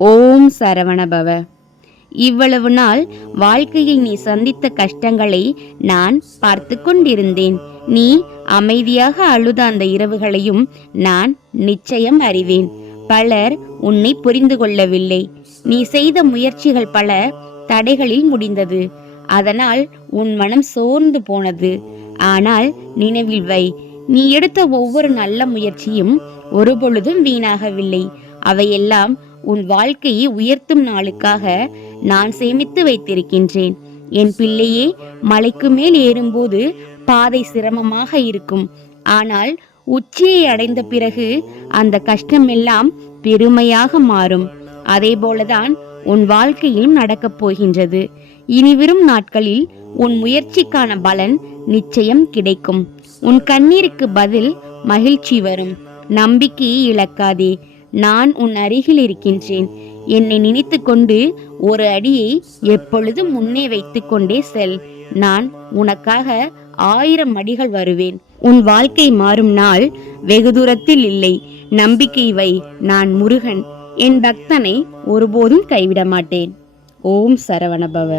ஓம் சரவணபவ. இவ்வளவு நாள் வாழ்க்கையில் நீ சந்தித்த கஷ்டங்களை நான் பார்த்து கொண்டிருந்தேன். நீ அமைதியாக அழுத அந்த இரவுகளையும் நான் நிச்சயம் அறிவேன். பலர் உன்னை புரிந்து கொள்ளவில்லை. நீ செய்த முயற்சிகள் பல தடைகளில் முடிந்தது. அதனால் உன் மனம் சோர்ந்து போனது. ஆனால் நினைவில் வை, நீ எடுத்த ஒவ்வொரு நல்ல முயற்சியும் ஒருபொழுதும் வீணாகவில்லை. அவையெல்லாம் உன் வாழ்க்கையை உயர்த்தும் நாளுக்காக நான் சேமித்து வைத்திருக்கின்றேன். என் பிள்ளையே, மலைக்கு மேல் ஏறும்போது பாதை சிரமமாக இருக்கும். ஆனால் உச்சியை அடைந்த பிறகு அந்த கஷ்டமெல்லாம் பெருமையாக மாறும். அதே போலதான் உன் வாழ்க்கையிலும் நடக்கப் போகின்றது. இனிவரும் நாட்களில் உன் முயற்சிக்கான பலன் நிச்சயம் கிடைக்கும். உன் கண்ணீருக்கு பதில் மகிழ்ச்சி வரும். நம்பிக்கையை இழக்காதே. நான் உன் அருகில் இருக்கின்றேன். என்னை நினைத்து கொண்டு ஒரு அடியை எப்பொழுதும் முன்னே வைத்து கொண்டே செல். நான் உனக்காக 1000 அடிகள் வருவேன். உன் வாழ்க்கை மாறும் நாள் வெகு தூரத்தில் இல்லை. நம்பிக்கை வை. நான் முருகன். என் பக்தனை ஒருபோதும் கைவிட மாட்டேன். ஓம் சரவணபவ.